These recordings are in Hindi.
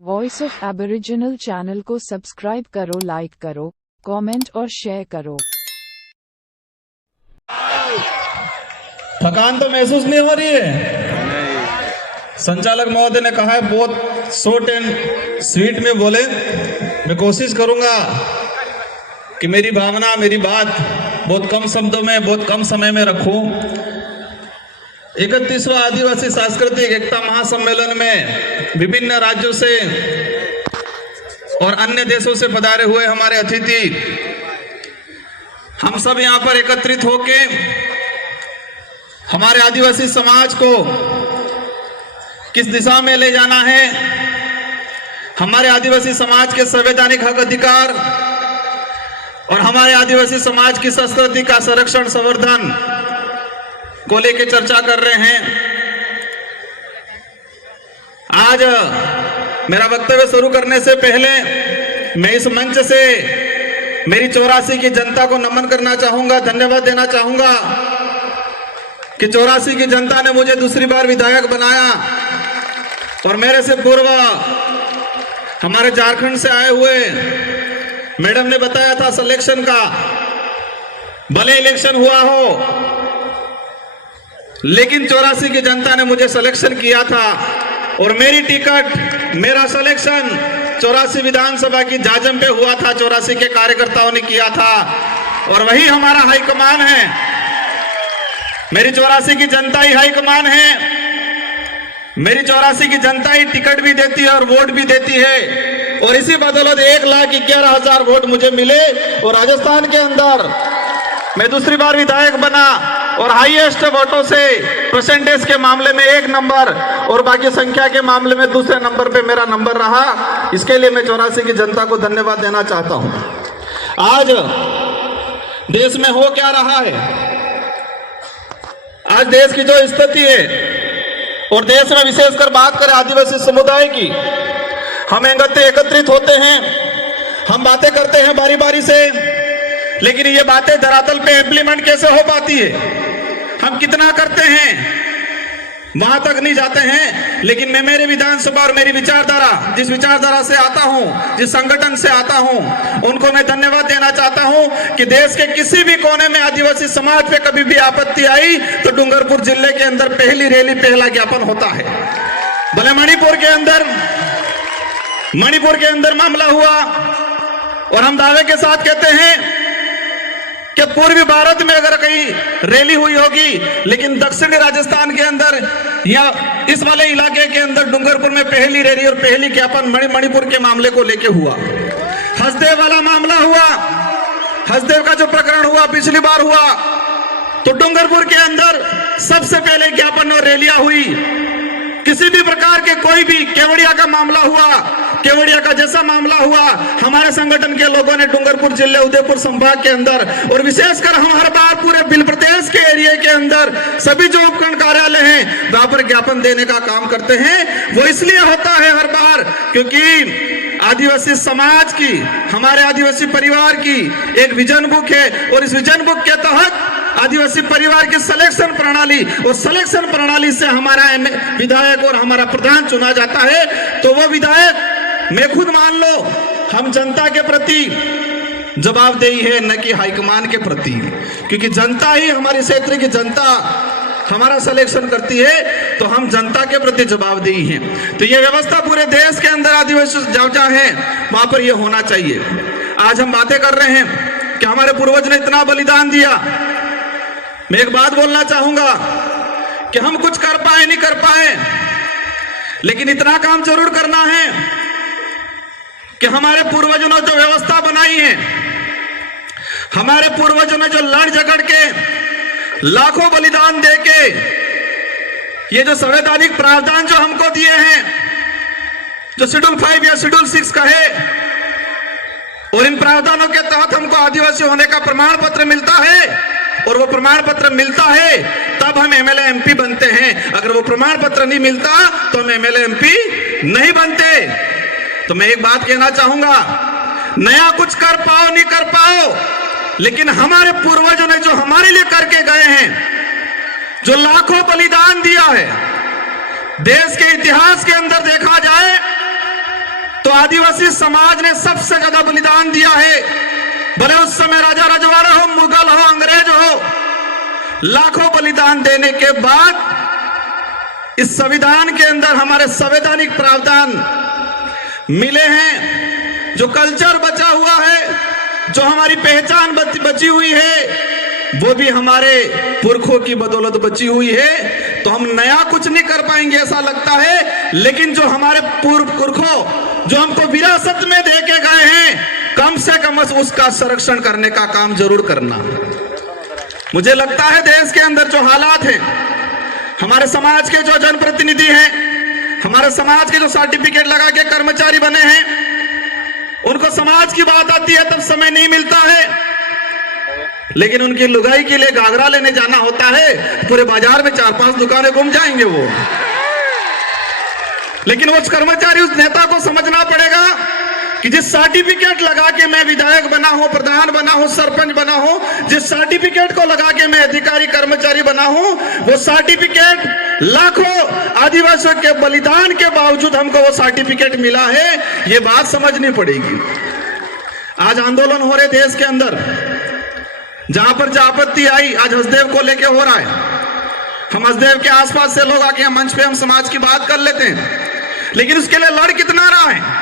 वॉइस ऑफ एबोरिजिनल चैनल को सब्सक्राइब करो, लाइक करो, कमेंट और शेयर करो। थकान तो महसूस नहीं हो रही है? संचालक महोदय ने कहा है बहुत शॉर्ट एंड स्वीट में बोले। मैं कोशिश करूंगा कि मेरी भावना, मेरी बात बहुत कम शब्दों में, बहुत कम समय में रखूं। 31वां आदिवासी सांस्कृतिक एकता महासम्मेलन में विभिन्न राज्यों से और अन्य देशों से पधारे हुए हमारे अतिथि, हम सब यहां पर एकत्रित होके हमारे आदिवासी समाज को किस दिशा में ले जाना है, हमारे आदिवासी समाज के संवैधानिक हक अधिकार और हमारे आदिवासी समाज की संस्कृति का संरक्षण संवर्धन को लेकर चर्चा कर रहे हैं। आज मेरा वक्तव्य शुरू करने से पहले मैं इस मंच से मेरी 84 की जनता को नमन करना चाहूंगा, धन्यवाद देना चाहूंगा कि 84 की जनता ने मुझे दूसरी बार विधायक बनाया और मेरे से पूर्व हमारे झारखंड से आए हुए मैडम ने बताया था सिलेक्शन का, भले इलेक्शन हुआ हो लेकिन 84 की जनता ने मुझे सिलेक्शन किया था और मेरी टिकट, मेरा सिलेक्शन 84 विधानसभा की जाजम पे हुआ था। 84 के कार्यकर्ताओं ने किया था और वही हमारा हाईकमान है। मेरी 84 की जनता ही हाईकमान है। मेरी 84 की जनता ही टिकट भी देती है और वोट भी देती है और इसी बदौलत 1,11,000 वोट मुझे मिले और राजस्थान के अंदर मैं दूसरी बार विधायक बना और हाईएस्ट वोटों से परसेंटेज के मामले में 1 नंबर और बाकी संख्या के मामले में दूसरे नंबर पे मेरा नंबर रहा। इसके लिए मैं 84 की जनता को धन्यवाद देना चाहता हूं। आज देश में हो क्या रहा है, आज देश की जो स्थिति है और देश में विशेषकर बात करें आदिवासी समुदाय की, हम एकत्रित होते हैं, हम बातें करते हैं बारी बारी से, लेकिन ये बातें धरातल पे इम्प्लीमेंट कैसे हो पाती है, हम कितना करते हैं वहां तक नहीं जाते हैं। लेकिन मैं मेरे विधानसभा और मेरी विचारधारा, जिस विचारधारा से आता हूं, जिस संगठन से आता हूं, उनको मैं धन्यवाद देना चाहता हूं कि देश के किसी भी कोने में आदिवासी समाज पे कभी भी आपत्ति आई तो डूंगरपुर जिले के अंदर पहली रैली, पहला ज्ञापन होता है। भले मणिपुर के अंदर मामला हुआ और हम दावे के साथ कहते हैं कि पूर्वी भारत में अगर कहीं रैली हुई होगी, लेकिन दक्षिणी राजस्थान के अंदर या इस वाले इलाके के अंदर डूंगरपुर में पहली रैली और पहली ज्ञापन मणिपुर के मामले को लेके हुआ। हसदेव वाला मामला हुआ, हसदेव का जो प्रकरण हुआ पिछली बार हुआ तो डूंगरपुर के अंदर सबसे पहले ज्ञापन और रैलियां हुई। किसी भी प्रकार के कोई भी केवड़िया का मामला हुआ, केवड़िया का जैसा मामला हुआ, हमारे संगठन के लोगों ने डूंगरपुर जिले, उदयपुर संभाग के अंदर और विशेषकर हम हर बार पूरे बिल प्रदेश के एरिया के अंदर सभी जो उपखंड कार्यालय हैं वहां पर ज्ञापन देने का काम करते हैं। वो इसलिए होता है हर बार क्योंकि आदिवासी समाज की, हमारे आदिवासी परिवार की एक विजन बुक है और इस विजन बुक के तहत आदिवासी परिवार की सिलेक्शन प्रणाली और सिलेक्शन प्रणाली से हमारा विधायक और हमारा प्रधान चुना जाता है। तो वो विधायक मैं खुद मान लो हम जनता के प्रति जवाबदेही है, न कि हाईकमान के प्रति, क्योंकि जनता ही, हमारी क्षेत्र की जनता हमारा सिलेक्शन करती है तो हम जनता के प्रति जवाबदेही हैं। तो ये व्यवस्था पूरे देश के अंदर आदिवासी जहाँ है वहां पर ये होना चाहिए। आज हम बातें कर रहे हैं कि हमारे पूर्वज ने इतना बलिदान दिया। मैं एक बात बोलना चाहूंगा कि हम कुछ कर पाए नहीं कर पाए, लेकिन इतना काम जरूर करना है कि हमारे पूर्वजों ने जो व्यवस्था बनाई है, हमारे पूर्वजों ने जो लड़ झगड़ के लाखों बलिदान देके ये जो संवैधानिक प्रावधान जो हमको दिए हैं, जो शेड्यूल 5 या शेड्यूल 6 का है, और इन प्रावधानों के तहत हमको आदिवासी होने का प्रमाण पत्र मिलता है और वो प्रमाण पत्र मिलता है तब हम एमएलए एमपी बनते हैं। अगर वो प्रमाण पत्र नहीं मिलता तो हम एमएलए एमपी नहीं बनते। तो मैं एक बात कहना चाहूंगा, नया कुछ कर पाओ नहीं कर पाओ, लेकिन हमारे पूर्वजों ने जो हमारे लिए करके गए हैं, जो लाखों बलिदान दिया है, देश के इतिहास के अंदर देखा जाए तो आदिवासी समाज ने सबसे ज्यादा बलिदान दिया है। भले उस समय राजा रजवाड़ा हो, मुगल हो, अंग्रेज हो, लाखों बलिदान देने के बाद इस संविधान के अंदर हमारे संवैधानिक प्रावधान मिले हैं। जो कल्चर बचा हुआ है, जो हमारी पहचान बची हुई है, वो भी हमारे पुरखों की बदौलत बची हुई है। तो हम नया कुछ नहीं कर पाएंगे ऐसा लगता है, लेकिन जो हमारे पुरखों जो हमको विरासत में दे के गए हैं, कम से कम उसका संरक्षण करने का काम जरूर करना। मुझे लगता है देश के अंदर जो हालात हैं, हमारे समाज के जो जनप्रतिनिधि हैं, हमारे समाज के जो सर्टिफिकेट लगा के कर्मचारी बने हैं, उनको समाज की बात आती है तब समय नहीं मिलता है, लेकिन उनकी लुगाई के लिए घाघरा लेने जाना होता है, पूरे बाजार में 4-5 दुकानें घूम जाएंगे वो। लेकिन वो कर्मचारी, उस नेता को समझना पड़ेगा कि जिस सर्टिफिकेट लगा के मैं विधायक बना हूं, प्रधान बना हूं, सरपंच बना हूं, जिस सर्टिफिकेट को लगा के मैं अधिकारी कर्मचारी बना हूं, वो सर्टिफिकेट लाखों आदिवासियों के बलिदान के बावजूद हमको वो सर्टिफिकेट मिला है, ये बात समझनी पड़ेगी। आज आंदोलन हो रहे देश के अंदर, जहां पर जो आपत्ति आई, आज हसदेव को लेके हो रहा है। हम हसदेव के आसपास से लोग आके मंच पे हम समाज की बात कर लेते हैं, लेकिन उसके लिए लड़ कितना रहा है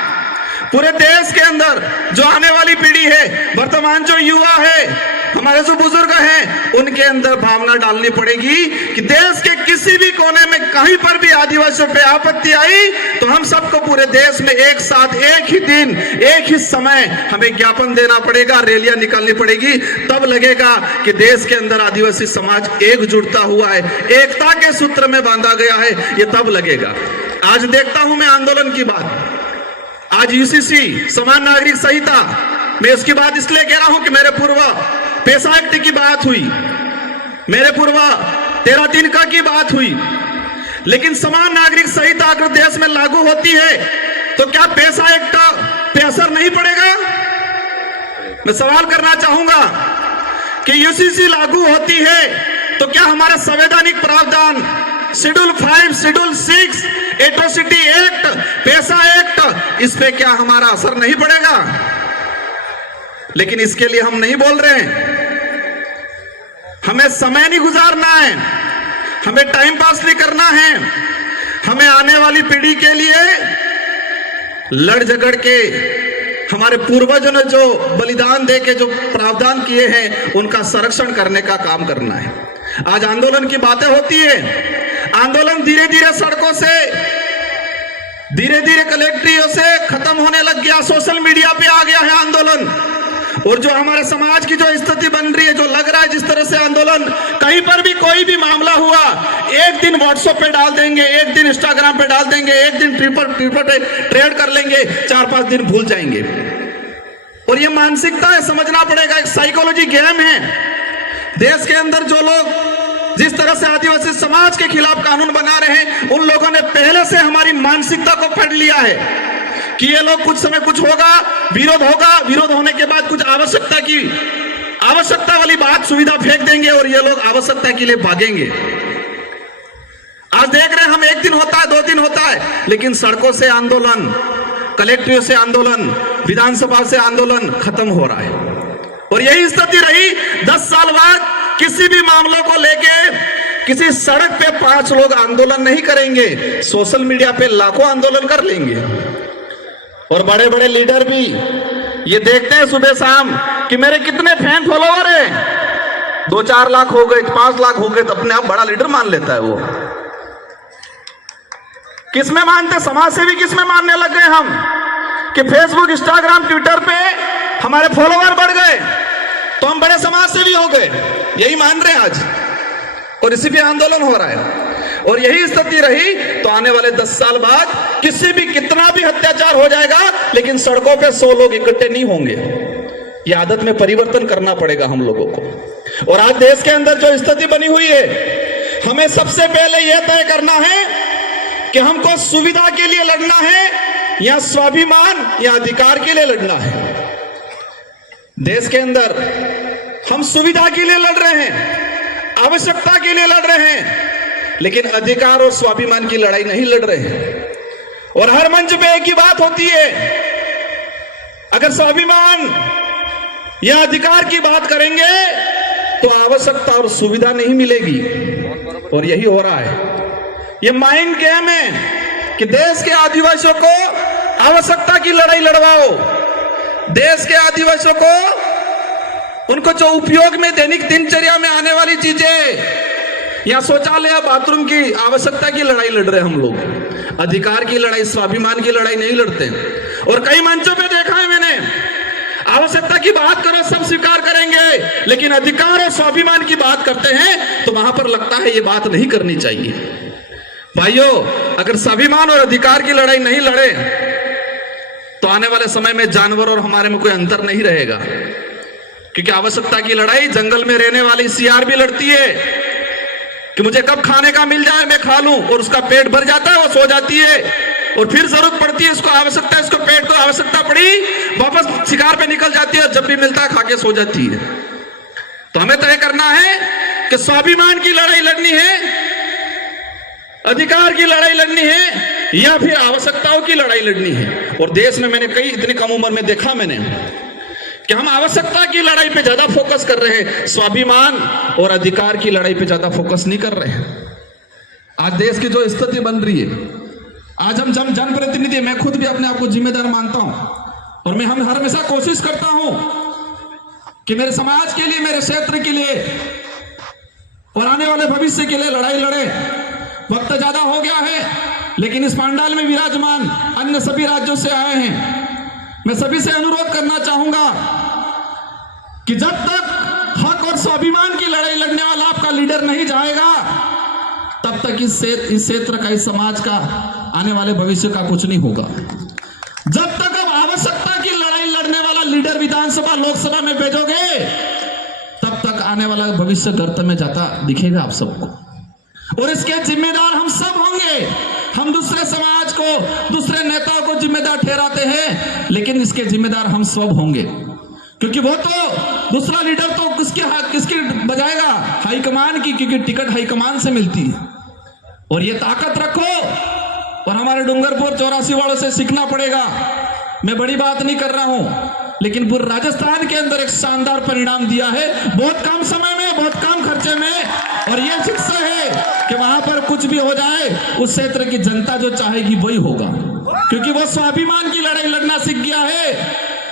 पूरे देश के अंदर। जो आने वाली पीढ़ी है, वर्तमान जो युवा है, हमारे जो बुजुर्ग हैं, उनके अंदर भावना डालनी पड़ेगी कि देश के किसी भी कोने में कहीं पर भी आदिवासियों पे आपत्ति आई तो हम सबको पूरे देश में एक साथ, एक ही दिन, एक ही समय हमें ज्ञापन देना पड़ेगा, रैलियां निकालनी पड़ेगी। तब लगेगा कि देश के अंदर आदिवासी समाज एकजुटता हुआ है, एकता के सूत्र में बांधा गया है, ये तब लगेगा। आज देखता हूं मैं आंदोलन की बात, आज यूसीसी समान नागरिक संहिता, मैं इसकी बात इसलिए कह रहा हूं कि मेरे पूर्व पेशा एक्ट की बात हुई, मेरे पूर्व 13(3) का की बात हुई, लेकिन समान नागरिक संहिता अगर देश में लागू होती है तो क्या पेशा एक्ट पे असर नहीं पड़ेगा? मैं सवाल करना चाहूंगा कि यूसीसी लागू होती है तो क्या हमारा संवैधानिक प्रावधान शेड्यूल 5, शेड्यूल 6, एट्रोसिटी एक्ट, पेशा एक्ट, इस पे क्या हमारा असर नहीं पड़ेगा? लेकिन इसके लिए हम नहीं बोल रहे हैं। हमें समय नहीं गुजारना है, हमें टाइम पास नहीं करना है, हमें आने वाली पीढ़ी के लिए लड़ झगड़ के, हमारे पूर्वजों ने जो बलिदान दे के जो प्रावधान किए हैं, उनका संरक्षण करने का काम करना है। आज आंदोलन की बातें होती है, आंदोलन धीरे धीरे सड़कों से, धीरे धीरे कलेक्ट्रियों से खत्म होने लग गया, सोशल मीडिया पे आ गया है आंदोलन। और जो हमारे समाज की जो स्थिति बन रही है, जो लग रहा है जिस तरह से आंदोलन, कहीं पर भी कोई भी मामला हुआ, एक दिन व्हाट्सएप पे डाल देंगे, एक दिन इंस्टाग्राम पे डाल देंगे, एक दिन ट्विटर पे ट्रेड कर लेंगे, 4-5 दिन भूल जाएंगे। और ये मानसिकता है, समझना पड़ेगा, एक साइकोलॉजी गेम है। देश के अंदर जो लोग जिस तरह से आदिवासी समाज के खिलाफ कानून बना रहे हैं, उन लोगों ने पहले से हमारी मानसिकता को पढ़ लिया है कि ये लोग कुछ समय कुछ होगा, विरोध होगा, विरोध होने के बाद कुछ आवश्यकता वाली बात, सुविधा फेंक देंगे और ये लोग आवश्यकता के लिए भागेंगे। आज देख रहे हैं हम, एक दिन होता है, 2 दिन होता है, लेकिन सड़कों से आंदोलन, कलेक्ट्रेट से आंदोलन, विधानसभा से आंदोलन खत्म हो रहा है। और यही स्थिति रही 10 साल बाद। किसी भी मामलों को लेके किसी सड़क पे 5 लोग आंदोलन नहीं करेंगे, सोशल मीडिया पे लाखों आंदोलन कर लेंगे। और बड़े बड़े लीडर भी ये देखते हैं सुबह शाम कि मेरे कितने फैन फॉलोअर हैं, 2-4 लाख हो गए, 5 लाख हो गए, तो अपने आप बड़ा लीडर मान लेता है वो। किसमें मानते, समाज सेवी किसमें मानने लग गए हम कि फेसबुक, इंस्टाग्राम, ट्विटर पे हमारे फॉलोअर बढ़ गए तो हम बड़े समाज सेवी हो गए, यही मान रहे हैं आज। और इसी पे आंदोलन हो रहा है। और यही स्थिति रही तो आने वाले 10 साल बाद किसी भी, कितना भी अत्याचार हो जाएगा, लेकिन सड़कों पे 100 लोग इकट्ठे नहीं होंगे। ये आदत में परिवर्तन करना पड़ेगा हम लोगों को। और आज देश के अंदर जो स्थिति बनी हुई है, हमें सबसे पहले यह तय करना है कि हमको सुविधा के लिए लड़ना है या स्वाभिमान या अधिकार के लिए लड़ना है। देश के अंदर हम सुविधा के लिए लड़ रहे हैं, आवश्यकता के लिए लड़ रहे हैं, लेकिन अधिकार और स्वाभिमान की लड़ाई नहीं लड़ रहे हैं। और हर मंच पे एक ही बात होती है अगर स्वाभिमान या अधिकार की बात करेंगे तो आवश्यकता और सुविधा नहीं मिलेगी, और यही हो रहा है। ये माइंड गेम है कि देश के आदिवासियों को आवश्यकता की लड़ाई लड़वाओ, देश के आदिवासियों को उनको जो उपयोग में दैनिक दिनचर्या में आने वाली चीजें या शौचालय या बाथरूम की आवश्यकता की लड़ाई लड़ रहे हम लोग, अधिकार की लड़ाई, स्वाभिमान की लड़ाई नहीं लड़ते। और कई मंचों पे देखा है मैंने, आवश्यकता की बात करो सब स्वीकार करेंगे, लेकिन अधिकार और स्वाभिमान की बात करते हैं तो वहां पर लगता है ये बात नहीं करनी चाहिए। भाइयों, अगर स्वाभिमान और अधिकार की लड़ाई नहीं लड़े तो आने वाले समय में जानवर और हमारे में कोई अंतर नहीं रहेगा, क्योंकि आवश्यकता की लड़ाई जंगल में रहने वाली सियार भी लड़ती है कि मुझे कब खाने का मिल जाए मैं खा लूं, और उसका पेट भर जाता है, वो सो जाती है, और फिर जरूरत पड़ती है, इसको आवश्यकता है, इसको पेट को आवश्यकता पड़ी, वापस शिकार पे निकल जाती है, जब भी मिलता है खा के सो जाती है। तो हमें तय करना है कि स्वाभिमान की लड़ाई लड़नी है, अधिकार की लड़ाई लड़नी है, या फिर आवश्यकताओं की लड़ाई लड़नी है। और देश में मैंने कई इतनी कम उम्र में देखा मैंने कि हम आवश्यकता की लड़ाई पे ज्यादा फोकस कर रहे हैं, स्वाभिमान और अधिकार की लड़ाई पे ज्यादा फोकस नहीं कर रहे हैं। आज देश की जो स्थिति बन रही है, आज हम जनप्रतिनिधि, मैं खुद भी अपने आप को जिम्मेदार मानता हूं, और मैं हम हमेशा कोशिश करता हूं कि मेरे समाज के लिए, मेरे क्षेत्र के लिए और आने वाले भविष्य के लिए लड़ाई लड़े। वक्त ज्यादा हो गया है, लेकिन इस पंडाल में विराजमान अन्य सभी राज्यों से आए हैं, मैं सभी से अनुरोध करना चाहूंगा कि जब तक हक और स्वाभिमान की लड़ाई लड़ने वाला आपका लीडर नहीं जाएगा, तब तक इस क्षेत्र का, इस समाज का, आने वाले भविष्य का कुछ नहीं होगा। जब तक अब आवश्यकता की लड़ाई लड़ने वाला लीडर विधानसभा, लोकसभा में भेजोगे, तब तक आने वाला भविष्य गर्त में जाता दिखेगा आप सबको, और इसके जिम्मेदार हम सब होंगे। हम दूसरे समाज को, दूसरे नेताओं को जिम्मेदार ठहराते हैं, लेकिन इसके जिम्मेदार हम सब होंगे, क्योंकि वो तो दूसरा लीडर तो किसकी बजाएगा, हाईकमान की, क्योंकि टिकट हाईकमान से मिलती है। और ये ताकत रखो, और हमारे डूंगरपुर 84 वालों से सीखना पड़ेगा। मैं बड़ी बात नहीं कर रहा हूं, लेकिन पूरे राजस्थान के अंदर एक शानदार परिणाम दिया है, बहुत कम समय में, बहुत कम खर्चे में, और यह शिक्षा है कि वहां पर कुछ भी हो जाए, उस क्षेत्र की जनता जो चाहेगी वही होगा, क्योंकि वो स्वाभिमान की लड़ाई लड़ना सीख गया है,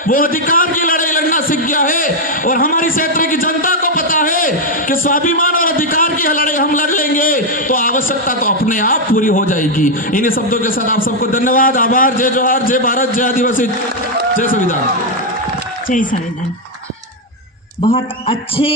वो अधिकार की लड़ाई लड़ना सीख गया है। और हमारी क्षेत्र की जनता को पता है कि स्वाभिमान और अधिकार की लड़ाई हम लड़ लेंगे तो आवश्यकता तो अपने आप पूरी हो जाएगी। इन्हीं शब्दों के साथ आप सबको धन्यवाद, आभार, जय जोहार, जय भारत, जय आदिवासी, जय संविधान। जय संविधान। बहुत अच्छे